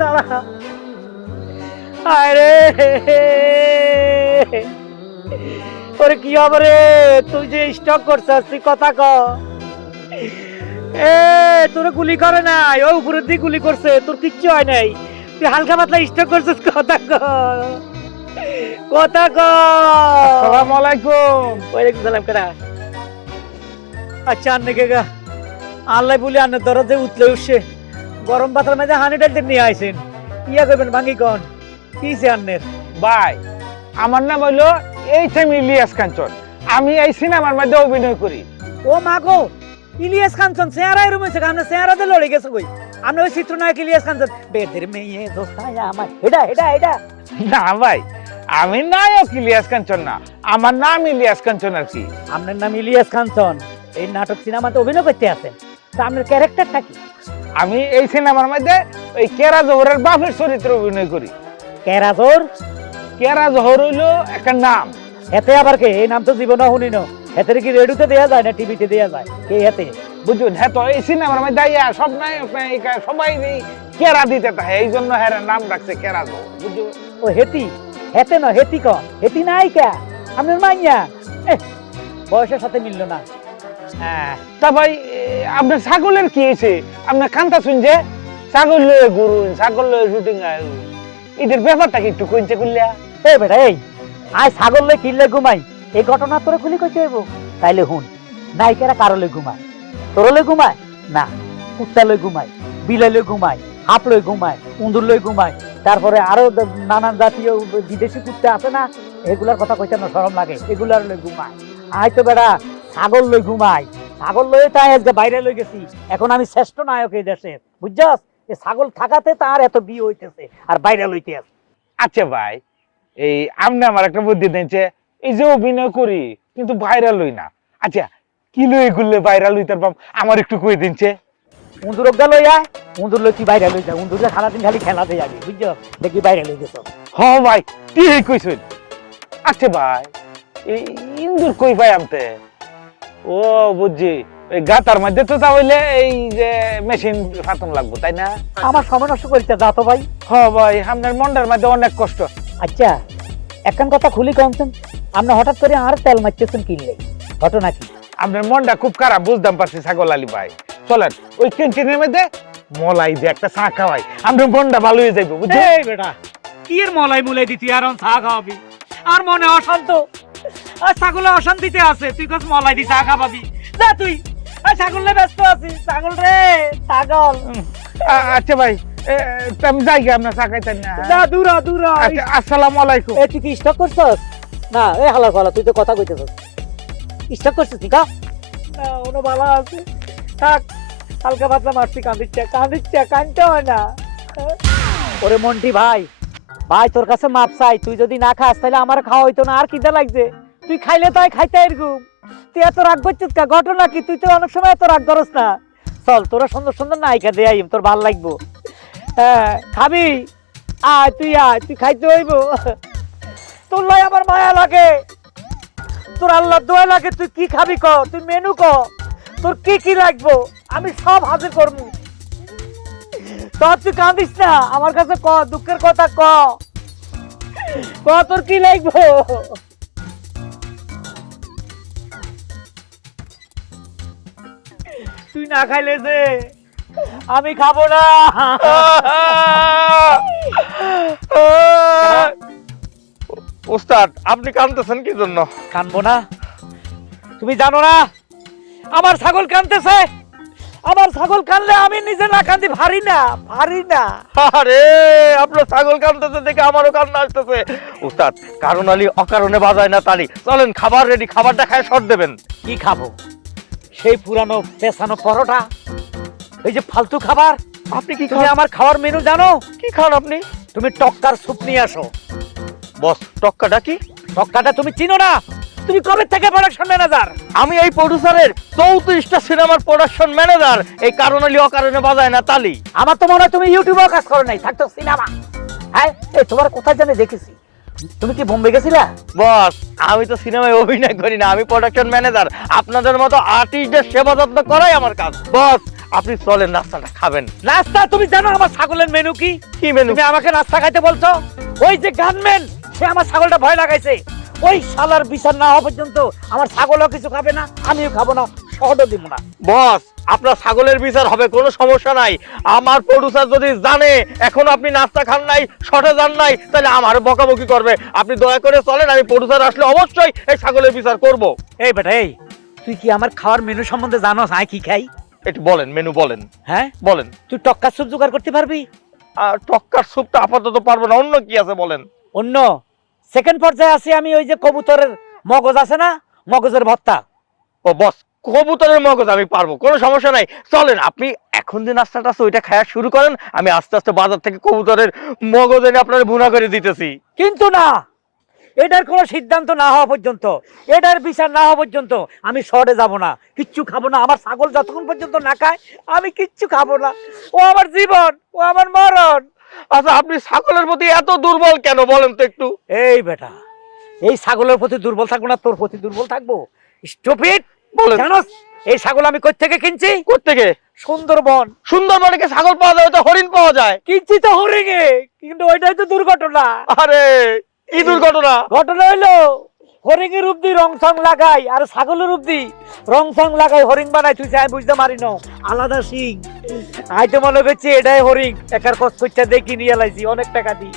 দাঁড়া। আরে ওরে কি হবে রে? তুই যে স্টক করছিস তুই কথা ক। এ তোরে গুলি করে নাই উপরের দিকে গুলি করছে তোর কিচ্ছু হয় নাই। তুই হালকা পাতলা স্টক করছিস কথা ক। কথা ক। সালাম আলাইকুম। ওয়ালাইকুম সালাম কেডা? আচ্ছা আন্নে গা? আল্লাহ বলি আন্নে দরজে উতলে উঠছে। গরম পাতার মধ্যে হানি ডালতে নিয়ে আইছেন। ইয়া করবেন ভাঙি কন? কিছে আন্নের? ভাই আমার নাম হইল এই টাইম ইলিয়াস কাঞ্চন আমি এই সিনেমার মধ্যে অভিনয় করি। ও মা গো ইলিয়াস কাঞ্চন চেহারায় রুম হয়েছে আমরা চেহারাতে লড়ে গেছে কই? আমরা ওই চিত্রনায়ক ইলিয়াস কাঞ্চন বেদের মেয়ে দোস্তায় আমার। এটা এটা এটা না ভাই আমি নায়ক ইলিয়াস কাঞ্চন না। আমার নাম ইলিয়াস কাঞ্চন আর কি। আপনার নাম ইলিয়াস কাঞ্চন এই নাটক সিনেমাতে অভিনয় করতে আছেন তা আপনার ক্যারেক্টারটা কি? আমি এই সিনেমার মধ্যে ওই কেরা জহরের বাপের চরিত্রে অভিনয় করি। ক্যারাজোর কেরা জহর হইল একটা নাম। এতে আবার কে? এই নাম তো জীবনে শুনি না। এতে কি রেডিওতে দেয়া যায় না টিভিতে দেয়া যায়? কে এতে বুঝুন হ্যাঁ তো এই সিনেমার মধ্যে আইয়া সব নায়ক নায়িকা সবাই এই কেরা দিতে থাকে এই জন্য হ্যাঁ নাম রাখছে কেরা জহর বুঝুন। ও হেতি? হেতে না হেতি ক? হেতি নাই কে? আপনার মাইয়া? বয়সের সাথে মিলল না। তা ভাই আপনার ছাগলের কি হয়েছে? আপনার কান্তা শুনছে ছাগল লয়ে ঘুরুন ছাগল লয়ে শুটিং এটার ব্যাপারটা কি একটু কইছে করলিয়া বেটা এই আয় ছাগল কিনলে ঘুমাই। এই ঘটনা তোরে খুলি কইতে হইব? তাইলে হুন নায়িকারা কারও লই ঘুমায়? তোর লই ঘুমায়? না কুত্তা লই ঘুমায় বিলাই লই ঘুমায় হাঁপ লই ঘুমায় উন্দুর লই ঘুমায়। তারপরে আরও নানান জাতীয় বিদেশি কুত্তা আছে না? এগুলার কথা কইতে না শরম লাগে এগুলার লই ঘুমায়। আয় তো বেটা ছাগল লই ঘুমাই। ছাগল লই তাই আজকে বাইরে লই গেছি। এখন আমি শ্রেষ্ঠ নায়ক এই দেশের। বুঝছস? এ ছাগল থাকাতে তার এত বিয়ে হইতেছে আর বাইরে লইতে আছে আচ্ছা ভাই এই আপনি আমার একটা বুদ্ধি দিয়েছে এই যে অভিনয় করি কিন্তু ভাইরাল হই না। আচ্ছা কি লই গুললে ভাইরাল হইতে পারবাম আমার একটু কই দিনছে উন্দুর গা লই আয়। উন্দুর লই তুই বাইরে লই যা উন্দুরে সারাদিন খালি খেলাতে যাবি বুঝছ দেখি বাইরে লই গেছ। হ ভাই ঠিক কইছেন। আচ্ছা ভাই এই ইন্দুর কই ভাই আমতে ও বুঝছি। ওই গাতার মধ্যে তো তাহলে এই যে মেশিন ফাতন লাগবো তাই না? আমার সময় নষ্ট করিস যা তো ভাই। হ ভাই আপনার মন্ডার মধ্যে অনেক কষ্ট। আচ্ছা একখান কথা খুলি কমছেন আপনি হঠাৎ করে আর তেল মারতেছেন কিনলে ঘটনা কি? আপনার মনটা খুব খারাপ বুঝতাম পারছি ছাগল আলী ভাই। চলেন ওই ক্যান্টিনের মধ্যে মলাই দিয়ে একটা চা খাওয়াই। আপনার মনটা ভালো হয়ে যাইবো এই বেটা কি এর মলাই মুলাই দিতি? আর চা খাওয়াবি? আর মনে অশান্ত। ছাগলে অশান্তিতে আছে। তুই কস মলাই দি চা খাওয়াবি যা তুই। ছাগলে ব্যস্ত আছিস ছাগল রে ছাগল। আচ্ছা ভাই আমি যাই চা খাইতেন না। যা দূরা দূরা আচ্ছা আসসালামু আলাইকুম। এ তুই কি স্টক করছস? না এ হালা ফালা তুই তো কথা কইতেছস। স্টক করছিস আছে না ওনো ভালো আছে। থাক হালকা পাতলা মারছি কান্দিচ্ছে কান্দিচ্ছে কানতে হয় না। ওরে মন্টি ভাই ভাই তোর কাছে মাপ চাই। তুই যদি না খাস তাহলে আমার খাওয়া হইতো না আর কিদা লাগছে। তুই খাইলে তাই খাইতে এরকম। তুই এত রাগ করছিস কা? ঘটনা কি? তুই তো অনেক সময় এত রাগ করস না। চল, তোরা সুন্দর সুন্দর নায়িকা দে আইম, তোর ভালো লাগবো। হ্যাঁ খাবি? আয়, তুই আয়, তুই খাইতে হইব। তোর লাই আমার মায়া লাগে। তোর আল্লাহ দোয়া লাগে, তুই কি খাবি ক? তুই মেনু ক? তোর কি কি লাগবো? আমি সব হাজির করব তোর তুই কাঁদিস না। আমার কাছে ক, দুঃখের কথা ক, তোর কি লাগবো? তুই না খাইলে যে আমি খাব না। ওস্তাদ আপনি কাঁদতেছেন কি জন্য? কানবো না। তুমি জানো না আমার ছাগল কানতেছে। আমার ছাগল কানলে আমি নিজে না কান্দি ভারি না ভারি না। আরে আপনার ছাগল কাঁদতেছে দেখে আমারও কান্না আসতেছে। উস্তাদ কারণ আলী অকারণে বাজায় না তালি। চলেন খাবার রেডি খাবারটা খায় শর্ট দেবেন। কি খাব? সেই পুরানো পেছানো পরোটা। এই যে ফালতু খাবার আপনি কি তুমি আমার খাওয়ার মেনু জানো? কি খান আপনি? তুমি টক্কার স্যুপ নিয়ে আসো। বস টক্কাটা কি? টক্কাটা তুমি চিনো না। তুমি কবে থেকে প্রোডাকশন ম্যানেজার আমি এই প্রডিউসারের চৌত্রিশটা সিনেমার প্রোডাকশন ম্যানেজার এই কারণে আলী অকারণে বাজায় না তালি। আমার তো মনে হয় তুমি ইউটিউবেও কাজ করো নাই থাকতো সিনেমা হ্যাঁ এই তোমার কোথায় জানে দেখেছি। তুমি কি বোম্বে গেছিলা? বস আমি তো সিনেমায় অভিনয় করি না আমি প্রোডাকশন ম্যানেজার আপনাদের মতো আর্টিস্টদের সেবা যত্ন করাই আমার কাজ। বস আপনি চলেন নাস্তাটা খাবেন। নাস্তা? তুমি জানো আমার ছাগলের মেনু কি? কি মেনু তুমি আমাকে নাস্তা খাইতে বলছো? ওই যে গানম্যান সে আমার ছাগলটা ভয় লাগাইছে। ওই শালার বিচার না হওয়া পর্যন্ত আমার ছাগলও কিছু খাবে না আমিও খাব না। শহরও দিব না। বস আপনার ছাগলের বিচার হবে কোনো সমস্যা নাই। আমার প্রডিউসার যদি জানে এখন আপনি নাস্তা খান নাই শটে যান নাই তাহলে আমার বকাবকি করবে। আপনি দয়া করে চলেন আমি প্রডিউসার আসলে অবশ্যই এই ছাগলের বিচার করব। এই বেটা এই তুই কি আমার খাওয়ার মেনু সম্বন্ধে জানোস? আমি কি খাই? একটু বলেন মেনু বলেন। হ্যাঁ? বলেন। তুই টক্কা স্যুপ জোগাড় করতে পারবি? আর টক্কার স্যুপটা আপাতত পারব না অন্য কি আছে বলেন? অন্য? সেকেন্ড পর্যায়ে আছি আমি ওই যে কবুতরের মগজ আছে না? মগজের ভর্তা। ও বস কবুতরের মগজ আমি পারব কোনো সমস্যা নাই। চলেন আপনি এখন যে নাস্তাটা আছে ওইটা খাওয়া শুরু করেন। আমি আস্তে আস্তে বাজার থেকে কবুতরের মগজ এনে আপনার ভুনা করে দিতেছি। কিন্তু না এটার কোনো সিদ্ধান্ত না হওয়া পর্যন্ত এটার বিচার না হওয়া পর্যন্ত আমি শহরে যাব না। কিচ্ছু খাব না আমার ছাগল যতক্ষণ পর্যন্ত না খায় আমি কিচ্ছু খাব না। ও আমার জীবন ও আমার মরণ। আচ্ছা আপনি ছাগলের প্রতি এত দুর্বল কেন বলেন তো একটু। এই বেটা এই ছাগলের প্রতি দুর্বল থাকব না তোর প্রতি দুর্বল থাকব? স্টুপিড বলেন। জানোস এই ছাগল আমি কই থেকে কিনছি? থেকে সুন্দরবন। সুন্দরবনে কি ছাগল পাওয়া যায় ওটা হরিণ পাওয়া যায়। কিনছি তো হরিণে কিন্তু ওইটাই তো দুর্ঘটনা। আরে কি দুর্ঘটনা? ঘটনা হইল হরিঙের রূপ দি রং সং লাগাই আর ছাগলের রূপ দি রং সং লাগাই হরিং বানাই তুই চাই বুঝতে পারি না। আলাদা সিং আই তো মনে করছি এটাই হরিং একার কষ্ট করতে দেখি নিয়ে লাইছি অনেক টাকা দি।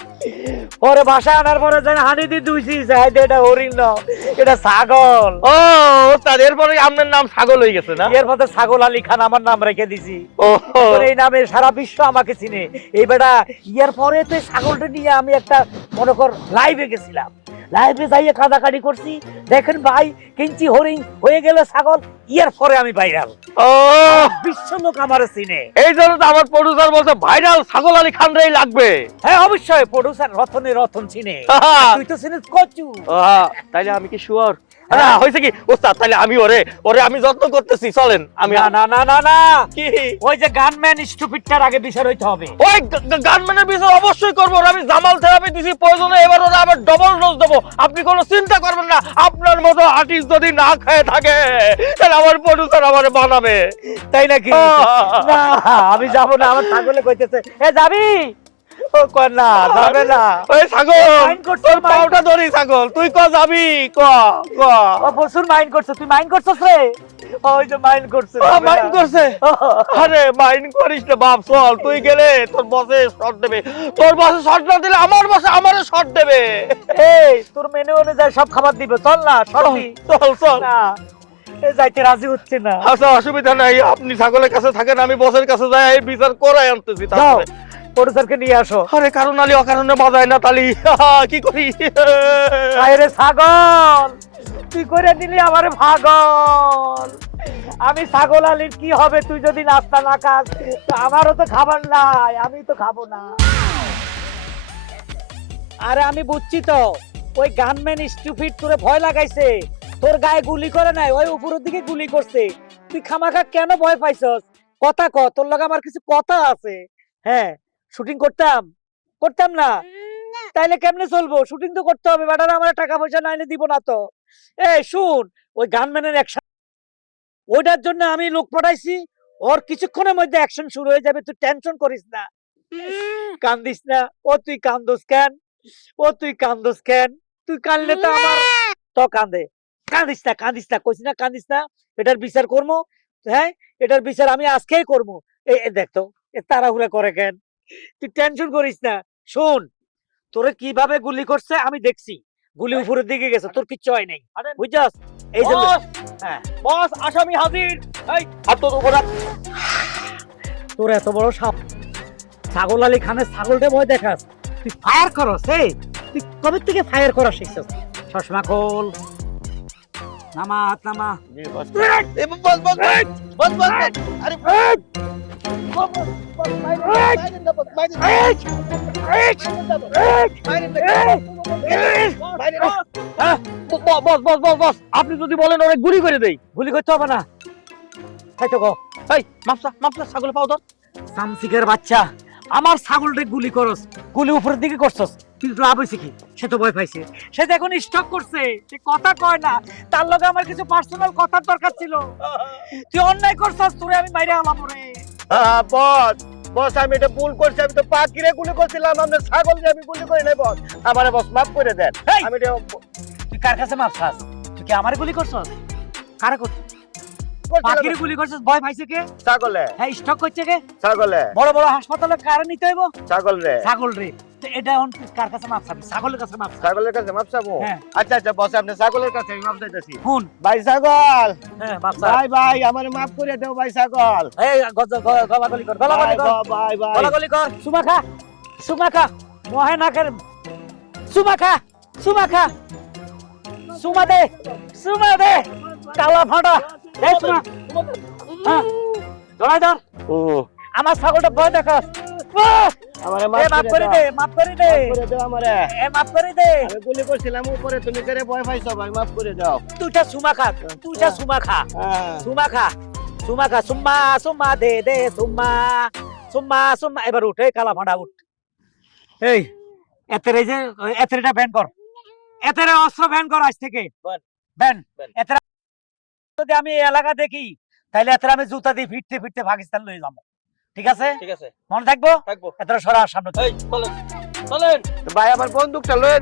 পরে বাসা আনার পরে জানি হানি দি দুইছি চাই দে এটা হরিং ন এটা ছাগল। ও তার এরপরে আপনার নাম ছাগল হয়ে গেছে না? এর মধ্যে ছাগল আলী খান আমার নাম রেখে দিছি। ও। এই নামে সারা বিশ্ব আমাকে চিনে। এই বেটা ইয়ার পরে তো ছাগলটা নিয়ে আমি একটা মনে কর লাইভে গেছিলাম। লাইভে যাইয়ে কাদাকাটি করছি। দেখেন ভাই কিঞ্চি হরিং হয়ে গেল ছাগল ইয়ার পরে আমি ভাইরাল ও বিশ্ব লোক আমার চিনে। এই জন্য তো আমার প্রডিউসার বলছে ভাইরাল ছাগল আলী খান রেই লাগবে। হ্যাঁ অবশ্যই প্রডিউসার রতনে রতন চিনে। তুই তো চিনিস কচু। তাইলে আমি কি শিওর হয়েছে কি? ওস্তাদ তাহলে আমি ওরে ওরে আমি যত্ন করতেছি চলেন। আমি না না না না না। কি? ওই যে গানম্যান স্টুপিডটার আগে বিচার হইতে হবে। ওই গানম্যানের বিষয় অবশ্যই করব আমি জামাল থেরাপি দিছি প্রয়োজনে এবার ওরা আবার ডবল ডোজ দেবো। আপনি কোনো চিন্তা করবেন না আপনার মতো আর্টিস্ট যদি না খেয়ে থাকে তাহলে আমার প্রডিউসার আমার বানাবে। তাই নাকি? না আমি যাব না আমার ছাগলে কইতেছে এ যাবি? ও না যাবে না। ওই ছাগল তোর পাউটা ধরি ছাগল। তুই ক যাবি? ক ক। ও প্রচুর মাইন্ড করছে তুই মাইন্ড করছস রে? ওই যে মাইন্ড করছে মাইন্ড করছে? আরে মাইন্ড করিস না বাপ চল তুই গেলে তোর বসে শট দেবে। তোর বসে শট না দিলে আমার বসে আমারও শট দেবে। এই তোর মেনু অনুযায়ী সব খাবার দিবে। চল না সরবি চল চল না যাইতে রাজি হচ্ছে না। আচ্ছা অসুবিধা নাই আপনি ছাগলের কাছে থাকেন আমি বসের কাছে যাই বিচার করাই আনতেছি তারপরে প্রডিউসারকে নিয়ে আসো। আরে কারণ আলী অকারণে বাজায় না তালি। কি করি? আরে ছাগল তুই করে দিলি আমার পাগল আমি ছাগল আলির কি হবে তুই যদি নাস্তা না খাস? আমারও তো খাবার নাই আমি তো খাব না। আরে আমি বুঝছি তো ওই গানম্যান স্টুপিড তোরে ভয় লাগাইছে। তোর গায়ে গুলি করে নাই ওই উপরের দিকে গুলি করছে। তুই খামাখা কেন ভয় পাইছস? কথা ক তোর লগে আমার কিছু কথা আছে। হ্যাঁ শুটিং করতাম। করতাম না। তাইলে কেমনে চলবো? শুটিং তো করতে হবে। বেটারা আমার টাকা পয়সা না এনে দিব না তো। এ শুন ওই গানম্যানের অ্যাকশন ওইটার জন্য আমি লোক পাঠাইছি। ওর কিছুক্ষণের মধ্যে অ্যাকশন শুরু হয়ে যাবে। তুই টেনশন করিস না। কান্দিস না। ও তুই কান্দোস কেন? ও তুই কান্দোস কেন? তুই কানলে তো আমার তো কান্দে। কান্দিস না কান্দিস না কইস না কান্দিস না। এটার বিচার করব হ্যাঁ? এটার বিচার আমি আজকেই করব এই দেখতো এ তাড়াহুড়া করে কেন? তুই টেনশন করিস না। শোন তোরে কীভাবে গুলি করছে আমি দেখছি। গুলি উপরের দিকে গেছে তোর কিচ্ছু হয় নাই। বুঝছস? এই যে বস! হ্যাঁ। বস আসামি হাজির। এই হাত তোর উপর তোর এত বড় সাপ। ছাগল আলী খানের ছাগলটা ভয় দেখাস। তুই ফায়ার করস এই? তুই কবে থেকে ফায়ার করা শিখছস? চশমা খোল। নামা হাত নামা বস। বস, বস, বস। আরে, ব- ব- বস, বস, বস, বস। আপনি যদি বলেন ওরে গুলি করে দেই গুলি করতে হবে না তাই তো গো এই মাপসা মাপসা ছাগল পাও তো সামসিকের বাচ্চা আমার ছাগলটা গুলি করস গুলি উপরের দিকে করছস কিন্তু লাভ হয়েছে কি? সে তো ভয় পাইছে। সে তো এখন স্টক করছে সে কথা কয় না। তার লগে আমার কিছু পার্সোনাল কথার দরকার ছিল। তুই অন্যায় করছস তোরে আমি মাইরে আলাম রে। বস। বস আমি এটা ভুল করছি আমি তো পাখিরে গুলি করছিলাম আপনার ছাগল যে আমি গুলি করি নাই বস। আমারে বস মাফ করে দেন। আমি এটা তুই কার কাছে মাপ খাস তুই কি আমারে গুলি করছস? কারে করছিস পাখিরে গুলি করছস ভয় পাইছে কে? ছাগলে। হ্যাঁ স্টক করছে কে? ছাগলে। বড় বড় হাসপাতালে কারে নিতে হইব? ছাগল রে। ছাগল রে। তো এটা এখন কার কাছে মাপ খাবি ছাগলের কাছে মাপ ছাগলের কাছে মাপ চাবো হ্যাঁ। আচ্ছা আচ্ছা বস আপনি ছাগলের কাছে মাপ চাইতেছি শুন ভাই ছাগল হ্যাঁ মাপ চা। ভাই ভাই আমারে মাফ করে দাও ভাই ছাগল এই গজ গলাগলি কর গলাগলি কর ভাই ভাই গলাগলি কর সুমা খা সুমা খা মহে না কর সুমা সুমা দে সুমা দে কালা ফাটা দে সুমা হ্যাঁ ধর ও আমার ছাগলটা ভয় দেখাস আহ! আমারে এ মাফ মাফ করে করে দে মাফ করে দে। মাফ করে দাও আমারে। এ মাফ করে দে। আমি গুলি করছিলাম উপরে তুমি করে ভয় পাইছো ভাই মাফ করে দাও। তুইটা সুমা খা তুইটা সুমা খা সুমা খা সুমা খা সুম্মা সুম্মা দে দে সুম্মা সুম্মা সুম্মা এবার উঠ কালা ফাঁড়া উঠ। এই এতের যে এতেরটা ব্যান কর। এতের অস্ত্র ব্যান কর আজ থেকে. ব্যান. যদি আমি এলাকা দেখি তাহলে এতের আমি জুতা দিয়ে ফিরতে ফিরতে পাকিস্তান লয়ে যাব। ঠিক আছে? ঠিক আছে। মনে থাকব? থাকব। এতের সরা সামনে এই চলেন। চলেন। ভাই আমার বন্দুকটা লয়ে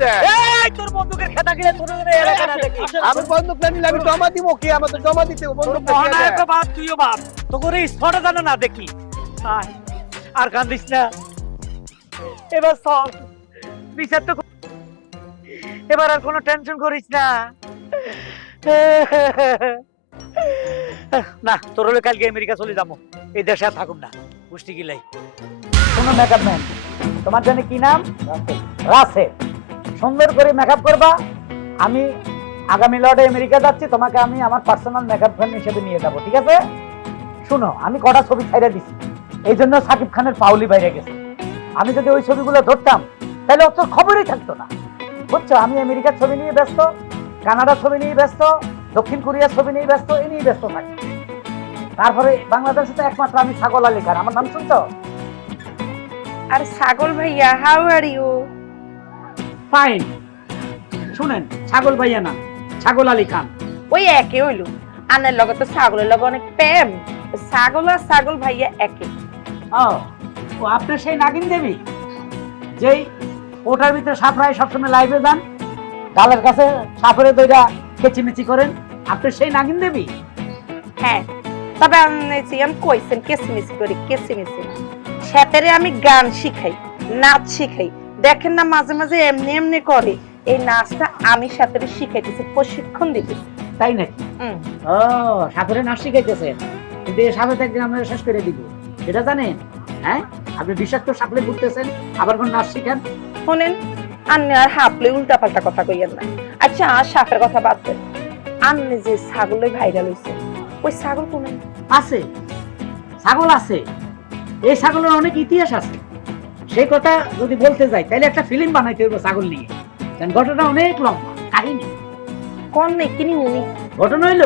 এই তোর বন্দুকের খেতা গিলে তোর এলাকা না দেখি। আমি বন্দুক না নিলে আমি জমা দিব কি? আমার তো জমা দিতে দেন। মহানায়ক বাপ তুইও বাপ। স্পটে জানে না দেখি। আর কান্দিস না। এবার সব বিচার তো এবার আর কোনো টেনশন করিস না। না তোর হলে কালকে আমেরিকা চলে যাব। এই দেশে আর থাকুম না। পুষ্টি গিলাই শোনো মেকআপ ম্যান তোমার জানি কি নাম? রাসেল। সুন্দর করে মেকআপ করবা। আমি আগামী লর্ডে আমেরিকা যাচ্ছি, তোমাকে আমি আমার পার্সোনাল মেকআপ ফ্রেন্ড হিসেবে নিয়ে যাব, ঠিক আছে? শুনো, আমি কটা ছবি ছাইড়া দিছি। এই জন্য সাকিব খানের পাউলি বাইরে গেছে। আমি যদি ওই ছবিগুলো ধরতাম, তাহলে অত খবরই থাকতো না। বুঝছ? আমি আমেরিকার ছবি নিয়ে ব্যস্ত, কানাডার ছবি নিয়ে ব্যস্ত, দক্ষিণ কোরিয়ার ছবি নিয়ে ব্যস্ত, এ নিয়ে ব্যস্ত থাকি। তারপরে বাংলাদেশে তো একমাত্র আমি ছাগল আলী খান। আমার নাম শুনছো? আর ছাগল ভাইয়া হাউ আর ইউ ফাইন শুনেন ছাগল ভাইয়া না ছাগল আলী খান। ওই একে হইল। আনের লগে তো ছাগলের লগে অনেক প্রেম। ছাগল আর ছাগল ভাইয়া একে ও ও আপনার সেই নাগিন দেবী? যেই ওটার ভিতরে সাপড়ায় সবসময় লাইভে যান গালের কাছে সাপড়ে দইরা কেচিমেচি করেন আপনি সেই নাগিন দেবী? হ্যাঁ তবে আমি আমি কইছেন কেসিমিসি করি কেসিমিসি। না সেতারে আমি গান শিখাই নাচ শিখাই। দেখেন না মাঝে মাঝে এমনি এমনি করে। এই নাচটা আমি সাঁতারে শিখাইতেছি প্রশিক্ষণ দিতেছি। তাই নাকি? হুম। ও সাপড়ে নাচ শিখাইতেছে। কিন্তু এই সাপে একদিন আমরা শেষ করে দিব। এটা জানেন? হ্যাঁ? আপনি বিষাক্ত সাপলে ঘুরতেছেন আবার কোন নাচ শিখান? শোনেন আন্নে আর হাফলে উল্টা পাল্টা কথা কইয়েন না। আচ্ছা আর সাপের কথা বাদ দেন। আন্নে যে ছাগলে ভাইরাল হইছে ওই ছাগল কোন? আছে। ছাগল আছে। এই ছাগলের অনেক ইতিহাস আছে। সেই কথা যদি বলতে যাই তাহলে একটা ফিল্ম বানাইতে হবে ছাগল নিয়ে। কারণ ঘটনা অনেক লম্বা কাহিনী। কোন নেই কিনি উনি ঘটনা হইল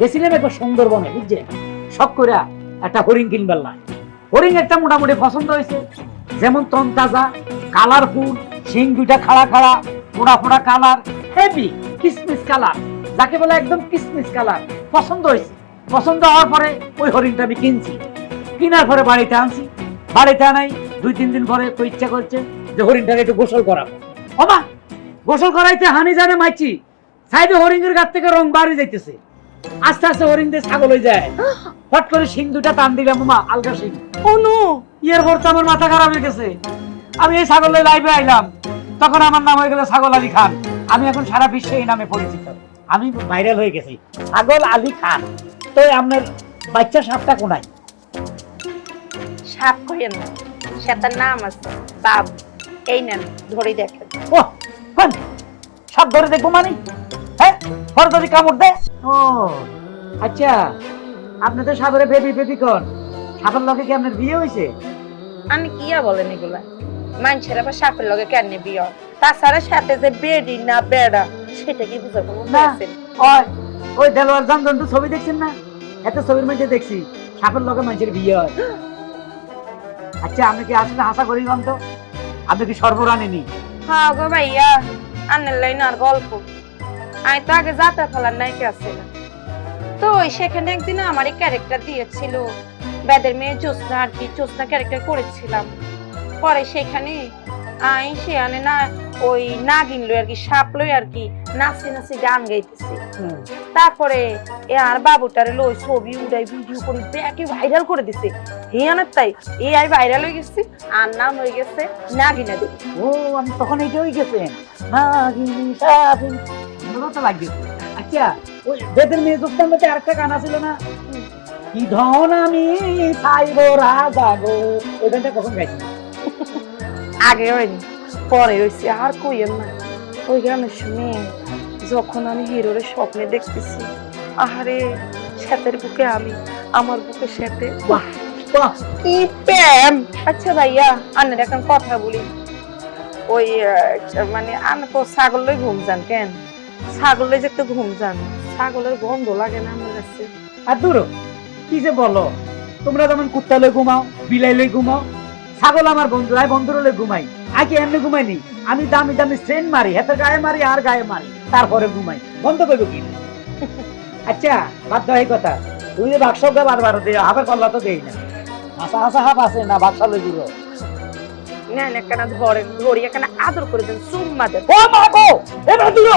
গেছিলাম একবার সুন্দরবনে বুঝছেন? সব করে একটা হরিণ কিনবার হরিণ একটা মোটামুটি পছন্দ হয়েছে। যেমন তন তাজা কালারফুল শিং দুইটা খাড়া খাড়া ফোড়া ফোড়া কালার হেভি কিসমিস কালার। যাকে বলে একদম কিসমিস কালার পছন্দ হয়েছে। পছন্দ হওয়ার পরে ওই হরিণটা আমি কিনছি। কিনার পরে বাড়িতে আনছি। বাড়িতে আনাই দুই তিন দিন পরে তো ইচ্ছা করছে যে হরিণটাকে একটু গোসল করাবো। ওমা গোসল করাইতে হানি জানে মাইছি সাইডে হরিণের গাছ থেকে রং বাড়ি যাইতেছে। আস্তে আস্তে হরিণ দিয়ে ছাগল হয়ে যায়। ফট করে সিং দুটা টান দিলাম মামা আলগা সিং ও নো। ইয়ের পর তো আমার মাথা খারাপ হয়ে গেছে। আমি এই ছাগলের লাইভে আইলাম। তখন আমার নাম হয়ে গেল ছাগল আলী খান। আমি এখন সারা বিশ্বে এই নামে পরিচিত। আমি ভাইরাল হয়ে গেছি। ছাগল আলী খান। তো আপনার বাচ্চা সাপটা কোনায়? সাপ কইেন না সেটার নাম আছে বাব এই নেন ধরে দেখেন। ও কোন? সাপ ধরে দেখব মানে? হ্যাঁ পরে যদি কামড় দেয়? ও আচ্ছা আপনি তো সাগরে বেবি বেবি কন সাপের লগে কি আপনার বিয়ে হয়েছে? আমি কিয়া বলেন এগুলা? মানুষের আবার সাপের লগে কেন বিয়ে হয়? তাছাড়া সাথে যে বেডি না বেড়া সেটা কি কোনো না। ওই ওই দেলোয়ার জামজন্টু ছবি দেখছেন না? এত ছবির মধ্যে দেখছি, সাপের লগে মানুষের বিয়ে হয়। আচ্ছা আপনি কি আসলে আশা করি তো? আপনি কি সর্বরানিনি হ্যাঁ গো ভাইয়া, আন্নের লাইন আর গল্প। আমি তো আগে যাত্রা ফেলার নায়িকা ছিলাম। তো ওই সেখানে একদিন আমারই ক্যারেক্টার দিয়েছিল। বেদের মেয়ে জ্যোৎস্না আর কি, জ্যোৎস্না ক্যারেক্টার করেছিলাম। পরে সেখানে আই সে আনে না ওই নাগিন লই আর কি সাপ লই আর কি গান গাইতেছি। তারপরে এ আর বাবুটারে লই ছবি উড়াই ভিডিও করে ব্যাকে ভাইরাল করে দিছে। হিয়ানের তাই এ আই ভাইরাল হয়ে গেছে আর নাম হয়ে গেছে নাগিনা দেবী। ও আমি তখন এইটা হয়ে গেছে। নাগিনী সাবিনী তো লাগছে আচ্ছা ওই বেদের মেয়ে মধ্যে আরেকটা গান আছিল না? কি ধন আমি চাইব রাজা গো ওই গানটা কখন গাইছি আগে হয়নি পরে হয়েছে আর কইয়েন না ওই গানের শুনে যখন আমি হিরোরে স্বপ্নে দেখতেছি আহারে শ্বেতের বুকে আমি আমার বুকে বাহ কি প্রেম আচ্ছা ভাইয়া আনের এখন কথা বলি ওই মানে আমি তো ছাগল ঘুম যান কেন ছাগল যে একটু ঘুম যান ছাগলের গন্ধ লাগে না আমার কাছে আর দূর কি যে বলো তোমরা যেমন কুত্তা লই ঘুমাও বিলাই লই ঘুমাও ছাগল আমার বন্ধু আয় বন্ধুর লই ঘুমাই আগে এমনি ঘুমাইনি আমি দামি দামি স্ট্রেন মারি হাতের গায়ে মারি আর গায়ে মারি তারপরে ঘুমাই। বন্ধ করব কি? আচ্ছা বাদ দাও এই কথা। তুই যে বাক্স বারবার দে হাফের কল্লা তো দেই না। হাসা হাসা হাফ আছে না বাক্সা লই দূর না না কেন ধরেন ধরি এখানে আদর করে দেন চুম্মা দেন। ও মা গো এবার দূর